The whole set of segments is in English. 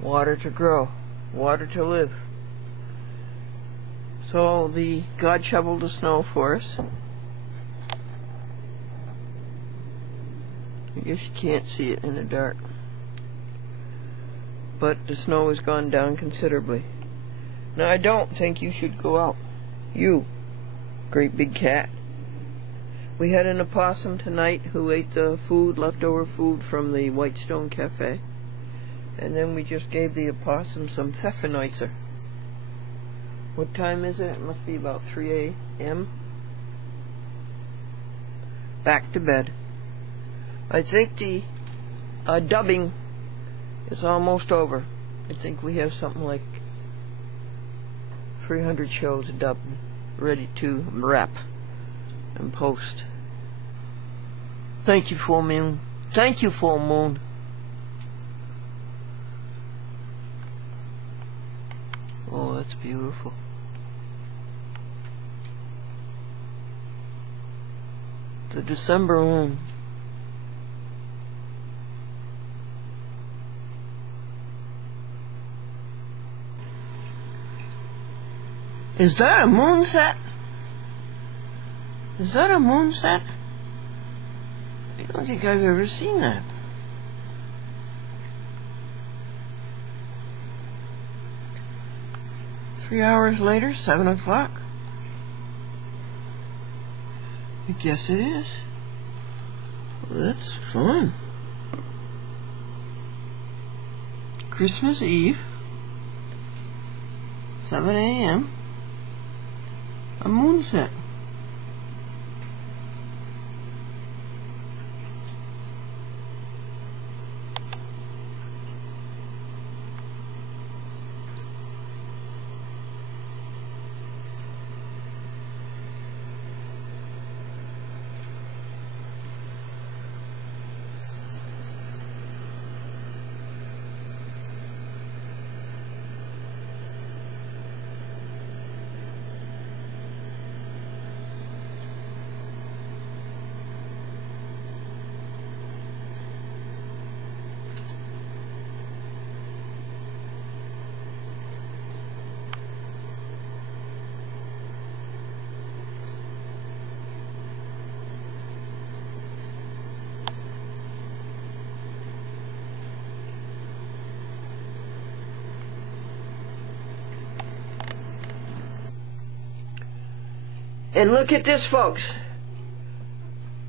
water to grow, water to live. So God shoveled the snow for us. I guess you can't see it in the dark, but the snow has gone down considerably. Now I don't think you should go out. You great big cat. We had an opossum tonight who ate the leftover food from the Whitestone Cafe, and then we just gave the opossum some Pfeffernicer. What time is it? It must be about 3 a.m. Back to bed. I think the dubbing is almost over. I think we have something like 300 shows dubbed, ready to wrap and post. Thank you, full moon. Thank you, full moon. Oh, that's beautiful. The December moon. Is that a moonset? Is that a moonset? I don't think I've ever seen that. Three hours later, 7 o'clock. I guess it is. Well, that's fun. Christmas Eve, 7 a.m. A moonset. And look at this, folks.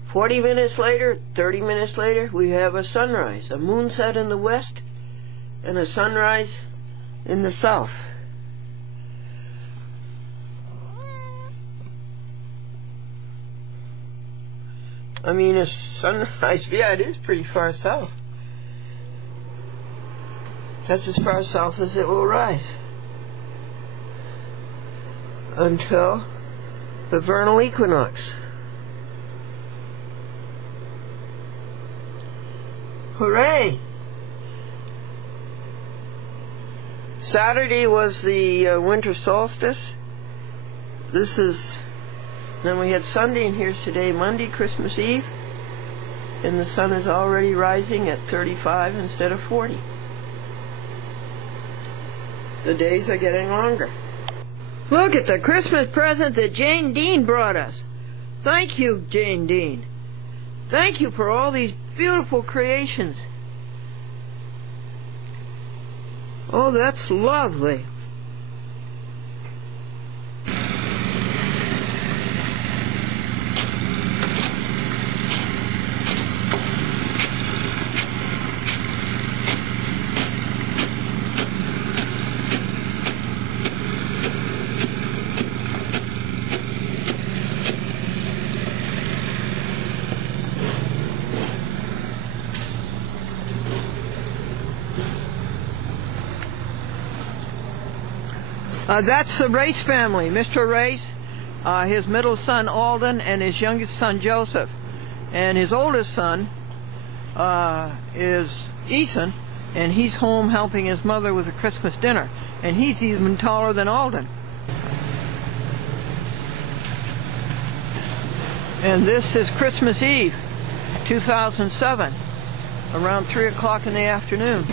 40 minutes later, 30 minutes later, we have a sunrise, a moonset in the west, and a sunrise in the south. I mean, a sunrise, yeah, it is pretty far south. That's as far south as it will rise. Until the vernal equinox. Hooray! Saturday was the winter solstice. Then we had Sunday, and here's today, Monday, Christmas Eve. And the sun is already rising at 35 instead of 40. The days are getting longer. Look at the Christmas present that Jane Dean brought us. Thank you, Jane Dean. Thank you for all these beautiful creations. Oh, that's lovely. That's the Race family. Mr. Race, his middle son Alden, and his youngest son Joseph. And his oldest son is Ethan, and he's home helping his mother with a Christmas dinner. And he's even taller than Alden. And this is Christmas Eve, 2007, around 3 o'clock in the afternoon.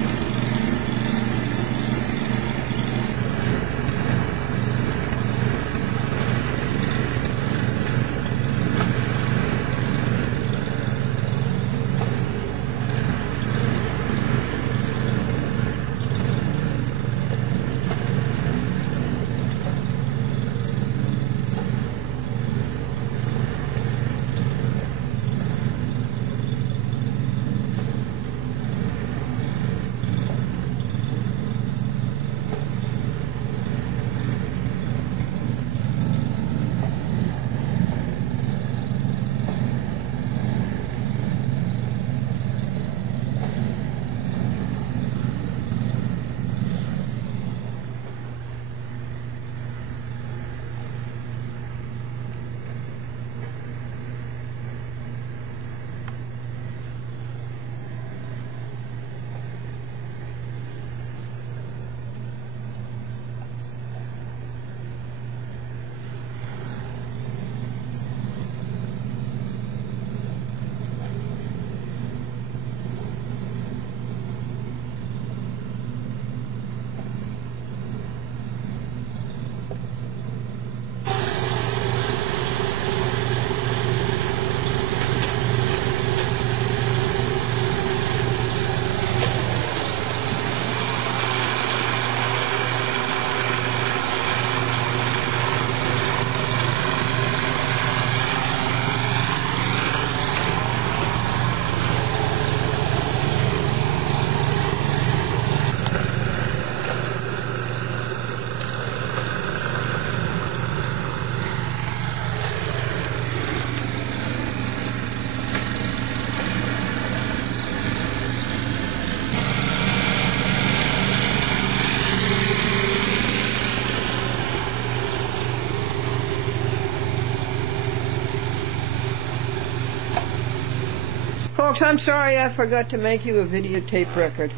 Folks, I'm sorry I forgot to make you a videotape record.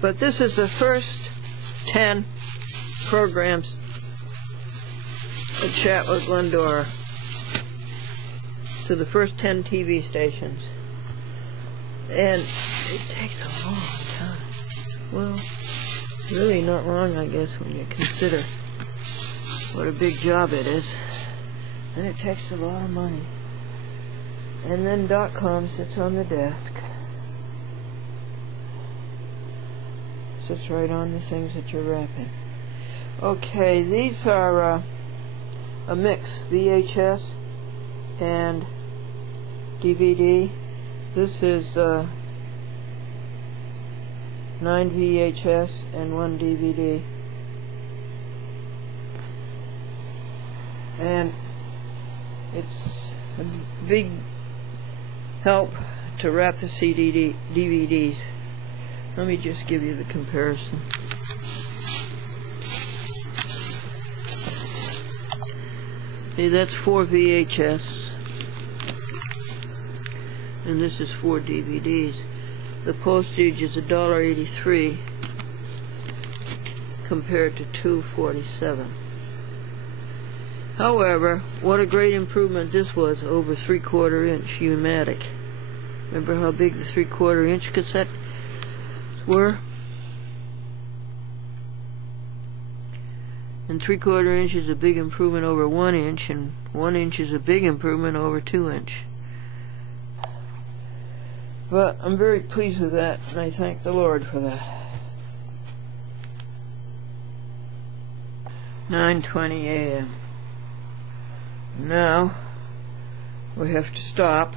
But this is the first 10 programs of Chat with Glendora. To the first 10 TV stations. And it takes a long time. Well, really not wrong, I guess, when you consider what a big job it is. And it takes a lot of money. And then .com sits on the desk. Sits right on the things that you're wrapping. Okay, these are a mix, VHS and DVD. This is 9 VHS and 1 DVD. And it's a big help to wrap the DVDs. Let me just give you the comparison. See, that's 4 VHS. And this is 4 DVDs. The postage is $1.83 compared to $2.47. However, what a great improvement this was over 3/4 inch U-matic. Remember how big the 3/4 inch cassettes were? And 3/4 inch is a big improvement over 1 inch, and 1 inch is a big improvement over 2 inch. But I'm very pleased with that, and I thank the Lord for that. 9:20 a.m. Now we have to stop,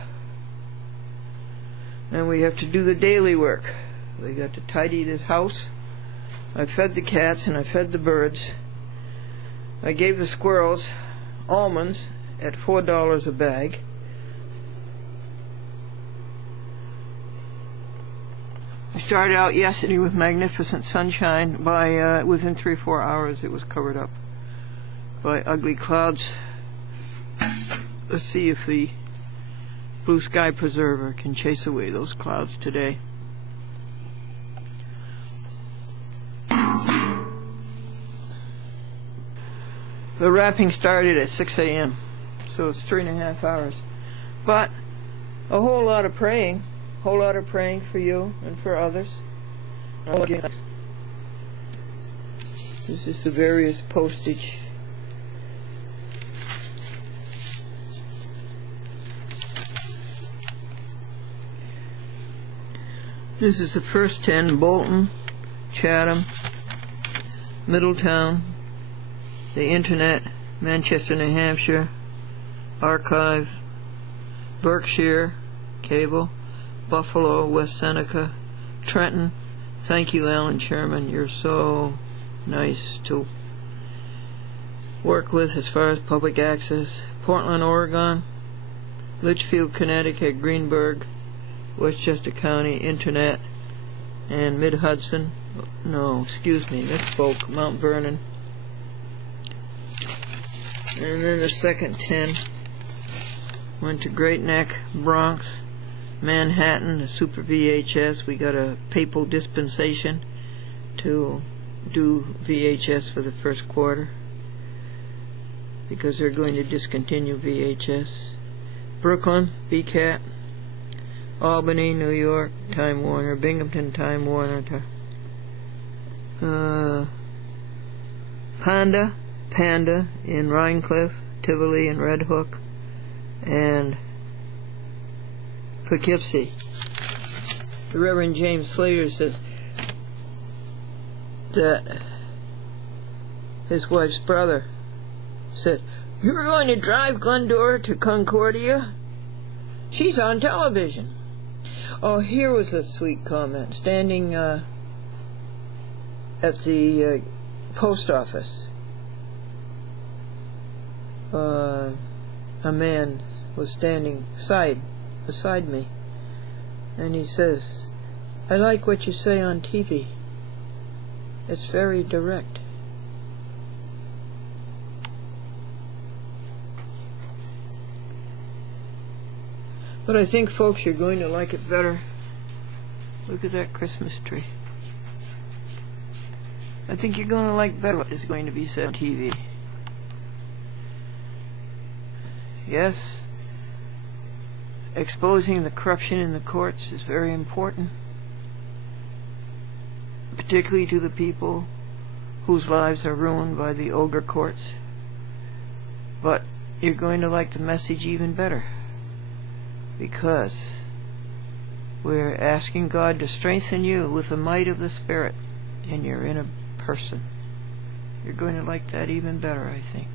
and we have to do the daily work. We got to tidy this house. I fed the cats and I fed the birds. I gave the squirrels almonds at $4 a bag. We started out yesterday with magnificent sunshine. By within 3-4 hours it was covered up by ugly clouds. Let's see if the blue sky preserver can chase away those clouds today. The wrapping started at 6 a.m. so it's 3.5 hours. But a whole lot of praying. Whole lot of praying for you and for others. This is the various postage. This is the first 10: Bolton, Chatham, Middletown, the Internet, Manchester, New Hampshire, Archive, Berkshire, Cable, Buffalo, West Seneca, Trenton. Thank you, Alan Sherman. You're so nice to work with as far as public access. Portland, Oregon, Litchfield, Connecticut, Greenberg, Westchester County, Internet, and Mid-Hudson. No, excuse me, Misspoke, Mount Vernon. And then the second 10 went to Great Neck, Bronx, Manhattan, a Super VHS. We got a papal dispensation to do VHS for the first quarter because they're going to discontinue VHS. Brooklyn, BCAT, Albany, New York, Time Warner, Binghamton, Time Warner, Panda in Rhinecliff, Tivoli and Red Hook, and Poughkeepsie. The Reverend James Slater says that his wife's brother said, "You're going to drive Glendora to Concordia? She's on television." Oh, here was a sweet comment. Standing at the post office, a man was standing beside me, and he says, "I like what you say on TV. It's very direct." But I think, folks, you're going to like it better. Look at that Christmas tree. I think you're going to like better what is going to be said on TV. Yes, exposing the corruption in the courts is very important, particularly to the people whose lives are ruined by the ogre courts. But you're going to like the message even better, because we're asking God to strengthen you with the might of the Spirit in your inner person. You're going to like that even better, I think.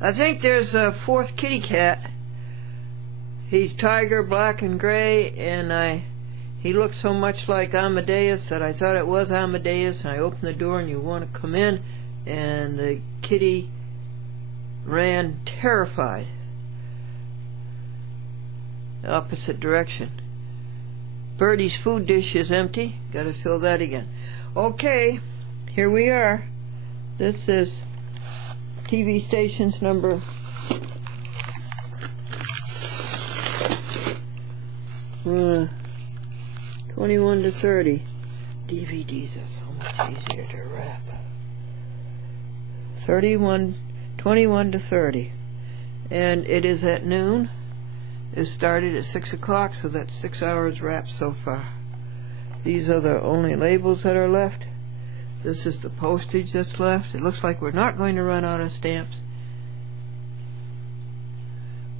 I think there's a fourth kitty cat. He's tiger, black and gray, and he looks so much like Amadeus that I thought it was Amadeus, and I opened the door and you want to come in, and the kitty ran terrified the opposite direction. Birdie's food dish is empty. Gotta fill that again. Okay, here we are. This is TV stations number 21 to 30. DVDs are so much easier to wrap. 21 to 30. And it is at noon. It started at 6 o'clock, so that's 6 hours wrapped so far. These are the only labels that are left. This is the postage that's left. It looks like we're not going to run out of stamps.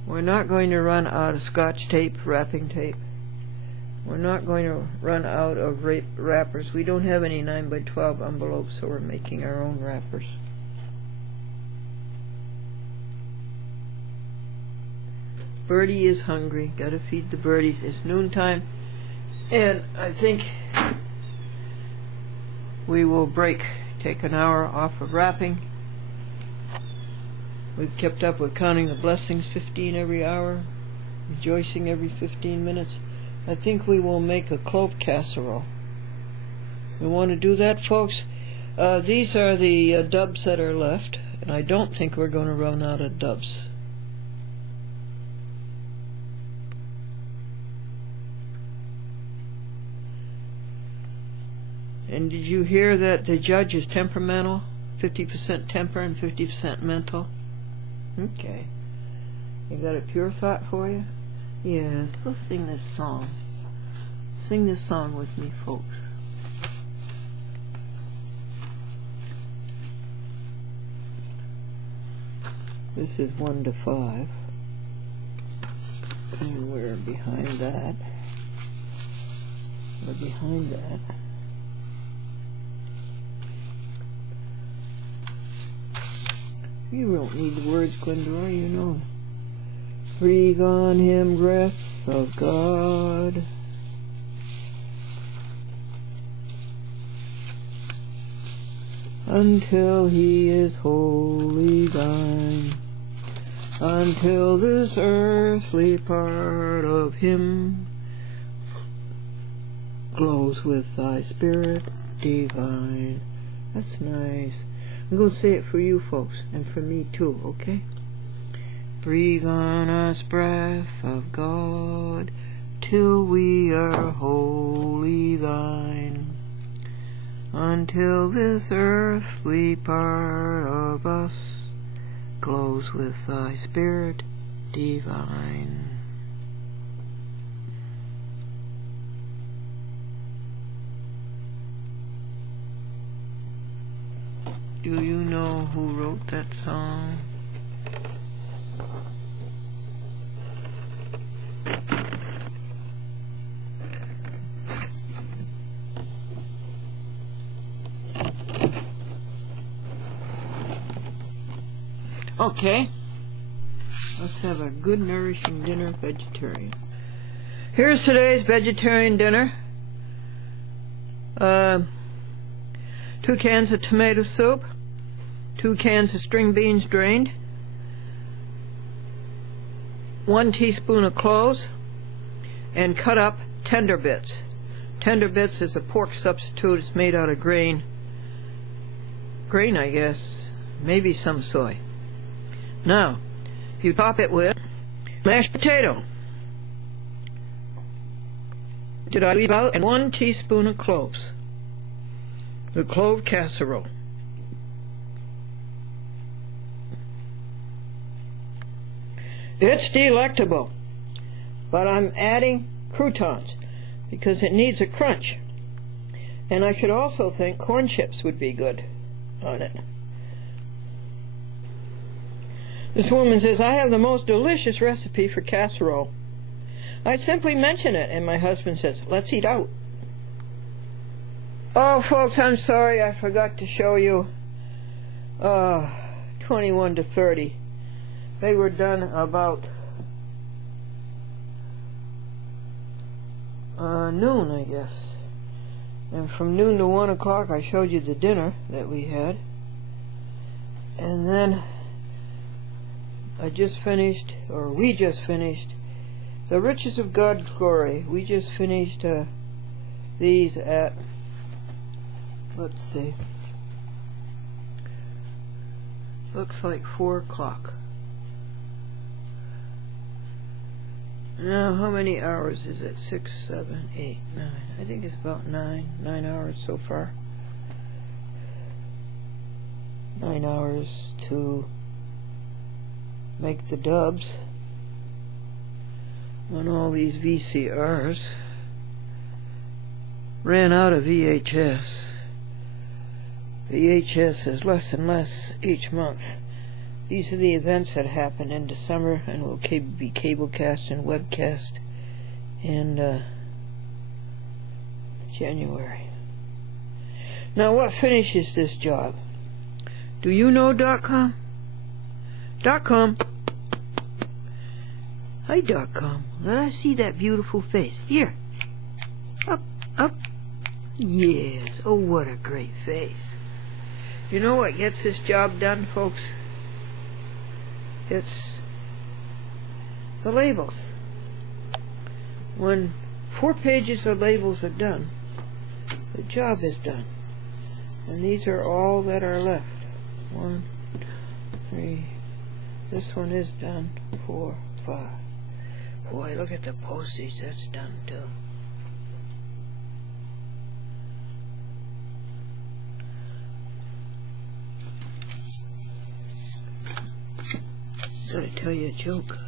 We're not going to run out of Scotch tape, wrapping tape. We're not going to run out of wrappers. We don't have any 9x12 envelopes, so we're making our own wrappers. Birdie is hungry. Gotta feed the birdies. It's noontime, and I think we will break, take an hour off of wrapping. We've kept up with counting the blessings, 15 every hour, rejoicing every 15 minutes. I think we will make a clove casserole. We want to do that, folks. These are the dubs that are left, and I don't think we're going to run out of dubs. And did you hear that the judge is temperamental? 50% temper and 50% mental? Okay. You got a pure thought for you? Yes, let's sing this song. Sing this song with me, folks. This is 1 to 5. And we're behind that. We're behind that. You don't need the words, Glendora, you know. Breathe on him, breath of God. Until he is wholly thine. Until this earthly part of him glows with thy spirit divine. That's nice. I'm going to say it for you folks, and for me too, okay? Breathe on us, breath of God, until we are wholly thine, until this earthly part of us glows with thy Spirit divine. Do you know who wrote that song? Okay, let's have a good nourishing dinner, vegetarian. Here's today's vegetarian dinner. 2 cans of tomato soup, 2 cans of string beans drained, 1 teaspoon of cloves, and cut up tender bits. Tender bits is a pork substitute. It's made out of grain, I guess, maybe some soy. Now, you top it with mashed potato. Did I leave out? And 1 teaspoon of cloves. The clove casserole. It's delectable, but I'm adding croutons because it needs a crunch. And I should also think corn chips would be good on it. This woman says, I have the most delicious recipe for casserole. I simply mention it, and my husband says, let's eat out. Oh, folks, I'm sorry I forgot to show you 21 to 30. They were done about noon, I guess. And from noon to 1 o'clock, I showed you the dinner that we had. And then we just finished The Riches of God's Glory. We just finished these at, let's see, looks like 4 o'clock. Now, how many hours is it? 6, 7, 8, 9. I think it's about 9 hours so far. 9 hours to make the dubs on all these VCRs. Ran out of VHS. VHS is less and less each month. These are the events that happen in December and will be cablecast and webcast in January. Now, what finishes this job? Do you know .com? .com. Hi, .com. Let us see that beautiful face. Here. Up, up. Yes. Oh, what a great face. You know what gets this job done, folks? It's the labels. When 4 pages of labels are done, the job is done. And these are all that are left. 1, 2, 3. This one is done. 4, 5. Boy, look at the postage. That's done too. Gotta tell you a joke.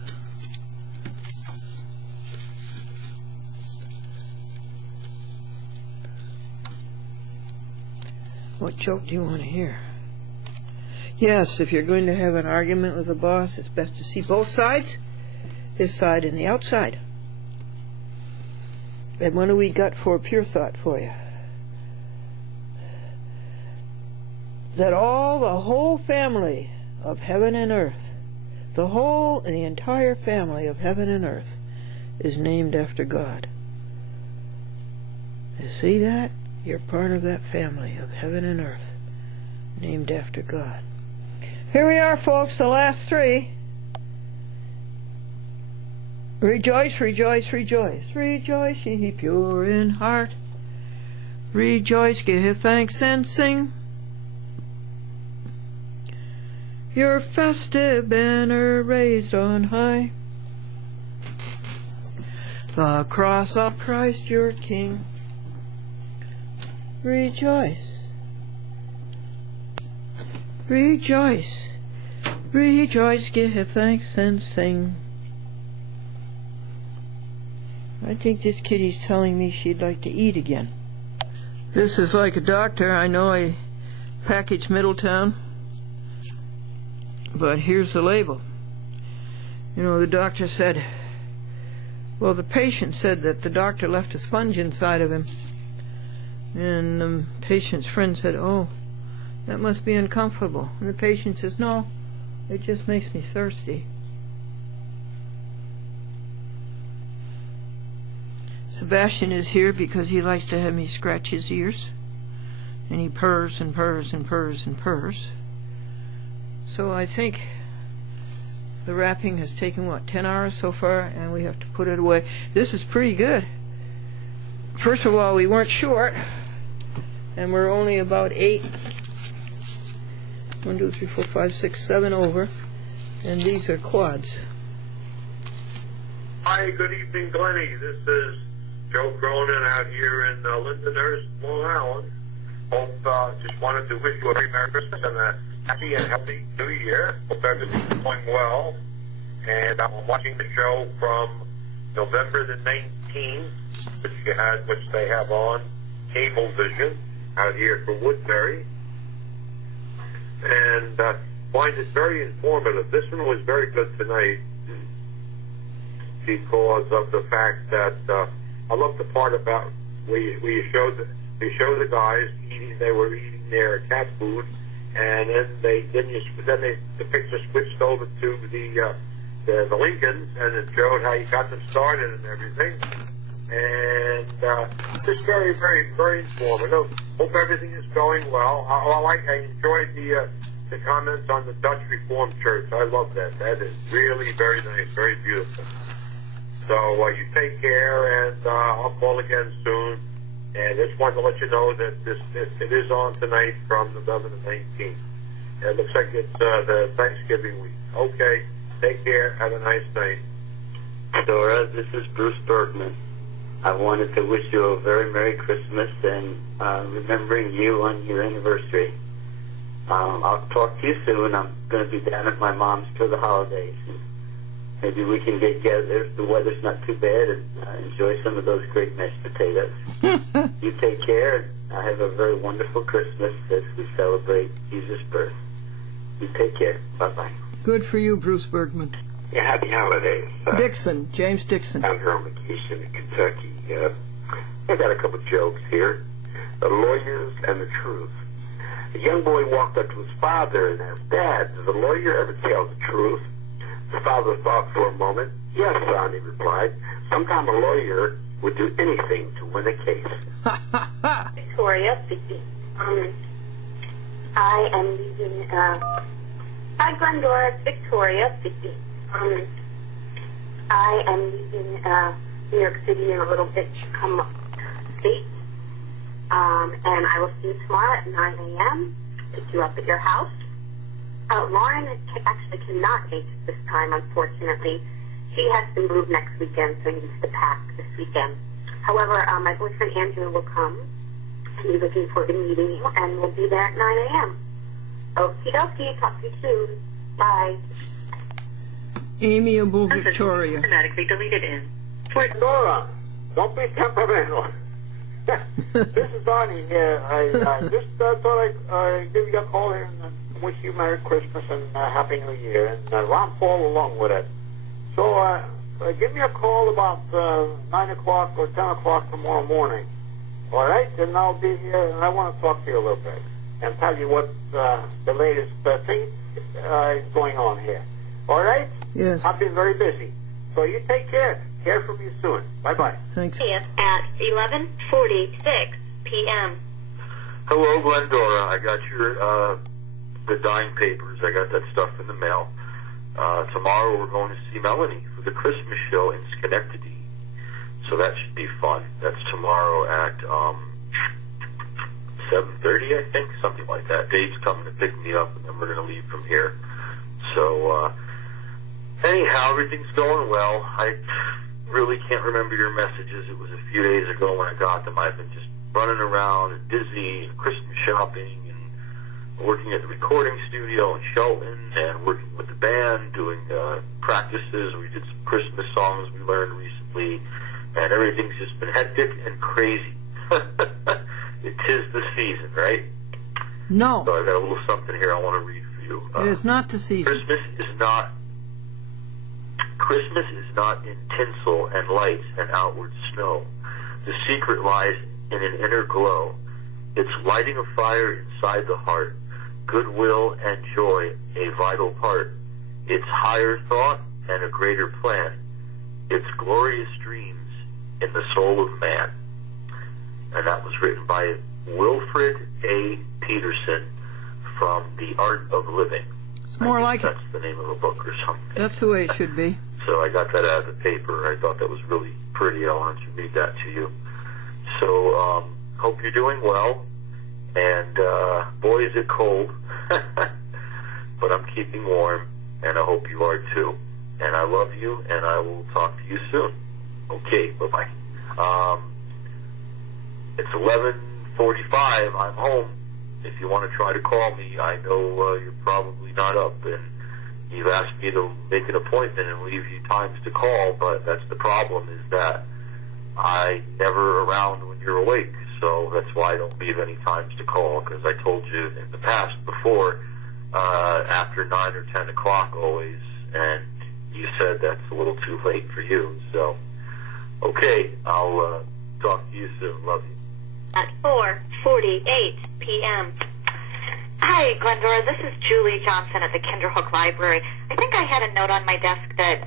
What joke do you want to hear? Yes, if you're going to have an argument with the boss, it's best to see both sides, this side and the outside. And what do we got for a pure thought for you? That the whole family of heaven and earth, the entire family of heaven and earth is named after God. You see that? You're part of that family of heaven and earth, named after God. Here we are, folks, the last 3. Rejoice, rejoice, rejoice. Rejoice, ye pure in heart. Rejoice, give thanks and sing. Your festive banner raised on high. The cross of Christ your King. Rejoice. Rejoice. Rejoice, give thanks and sing. I think this kitty's telling me she'd like to eat again. This is like a doctor. I know I packaged Middletown, but here's the label. You know, the doctor said, well, the patient said that the doctor left a sponge inside of him. And the patient's friend said, oh, that must be uncomfortable. And the patient says, no, it just makes me thirsty. Sebastian is here because he likes to have me scratch his ears. And he purrs and purrs and purrs and purrs. So I think the wrapping has taken, what, 10 hours so far, and we have to put it away. This is pretty good. First of all, we weren't short, and we're only about 8, 1, 2, 3, 4, 5, 6, 7 over, and these are quads. Hi, good evening, Glennie. This is Joe Cronin out here in Lindenhurst, Long Island. Hope, just wanted to wish you a very Merry Christmas and a happy and healthy New Year. Hope everything's going well. And I'm watching the show from November the 19th, which they have on Cablevision out here for Woodbury. And find it very informative. This one was very good tonight because of the fact that I love the part about where you show the guys eating. They were eating their cat food, and then the picture switched over to the Lincolns, and it showed how you got them started and everything. And just very, very, very informative. Hope everything is going well. I enjoyed the comments on the Dutch Reformed Church. I love that. That is really very nice, very beautiful. So you take care, and I'll call again soon. And just wanted to let you know that it is on tonight from November the 19th. And it looks like it's the Thanksgiving week. Okay, take care. Have a nice night. Dora, this is Bruce Bergman. I wanted to wish you a very Merry Christmas and remembering you on your anniversary. I'll talk to you soon. I'm going to be down at my mom's for the holidays. Maybe we can get together if the weather's not too bad and enjoy some of those great mashed potatoes. You take care, and have a very wonderful Christmas as we celebrate Jesus' birth. You take care. Bye-bye. Good for you, Bruce Bergman. Yeah, happy holidays. Dixon, James Dixon. I'm here on vacation in Kentucky. I got a couple jokes here. The lawyers and the truth. A young boy walked up to his father and asked, Dad, does a lawyer ever tell the truth? His father thought for a moment. Yes, son, he replied. Sometime a lawyer would do anything to win a case. Victoria speaking. I am leaving, hi Glendora, it's Victoria speaking. I am leaving New York City in a little bit to come state. And I will see you tomorrow at 9 a.m. Pick you up at your house. Lauren actually cannot make it this time, unfortunately. She has to move next weekend, so needs to pack this weekend. However, my boyfriend Andrew will come, and he's looking forward to meeting you, and we'll be there at 9 a.m. Okie dokie, talk to you soon. Bye. Amiable Victoria. Automatically deleted in. Glendora, don't be temperamental. This is Donnie here. I just thought I'd give you a call here and wish you Merry Christmas and Happy New Year, and Ron Paul along with it. So give me a call about 9 o'clock or 10 o'clock tomorrow morning. All right? And I'll be here, and I want to talk to you a little bit and tell you what the latest thing is going on here. All right? Yes. I've been very busy. So you take care. Hear from you soon. Bye-bye. Thanks. At 11:46 p.m. Hello, Glendora. I got your the dime papers. I got that stuff in the mail. Tomorrow we're going to see Melanie for the Christmas show in Schenectady. So that should be fun. That's tomorrow at 7:30, I think, something like that. Dave's coming to pick me up, and then we're going to leave from here. So anyhow, everything's going well. really can't remember your messages. It was a few days ago when I got them. I've been just running around and busy and Christmas shopping and working at the recording studio in Shelton and working with the band, doing practices. We did some Christmas songs we learned recently, and everything's just been hectic and crazy. It is the season, right? No. So I've got a little something here I want to read for you. It is not the season. Christmas is not in tinsel and lights and outward snow. The secret lies in an inner glow. It's lighting a fire inside the heart, goodwill and joy a vital part. It's higher thought and a greater plan. It's glorious dreams in the soul of man. And that was written by Wilfred A. Peterson from The Art of Living. It's more like that's the name of a book or something. That's the way it should be. So I got that out of the paper. I thought that was really pretty. I wanted to read that to you. So, hope you're doing well. And, boy, is it cold. But I'm keeping warm, and I hope you are too. And I love you, and I will talk to you soon. Okay, bye-bye. It's 11:45. I'm home. If you want to try to call me, I know you're probably not up, and you've asked me to make an appointment and leave you times to call, but that's the problem, is that I'm never around when you're awake, so that's why I don't leave any times to call, because I told you in the past before, after 9 or 10 o'clock always, and you said that's a little too late for you, so, okay, I'll talk to you soon. Love you. At 4:48 p.m. Hi, Glendora. This is Julie Johnson at the Kinderhook Library. I think I had a note on my desk that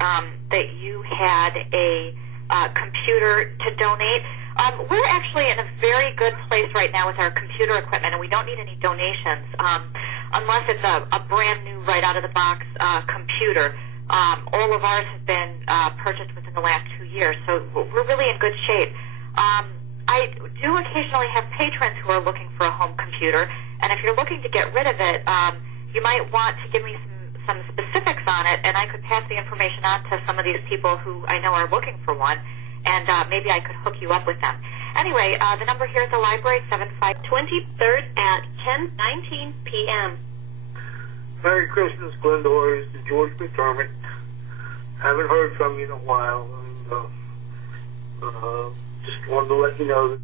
that you had a computer to donate. We're actually in a very good place right now with our computer equipment, and we don't need any donations unless it's a brand new, right out of the box computer. All of ours have been purchased within the last 2 years, so we're really in good shape. I do occasionally have patrons who are looking for a home computer, and if you're looking to get rid of it, you might want to give me some specifics on it, and I could pass the information on to some of these people who I know are looking for one, and maybe I could hook you up with them. Anyway, the number here at the library is 7523rd at 10:19 p.m. Merry Christmas, Glendora. This is George McDermott. Haven't heard from you in a while. And, just wanted to let you know that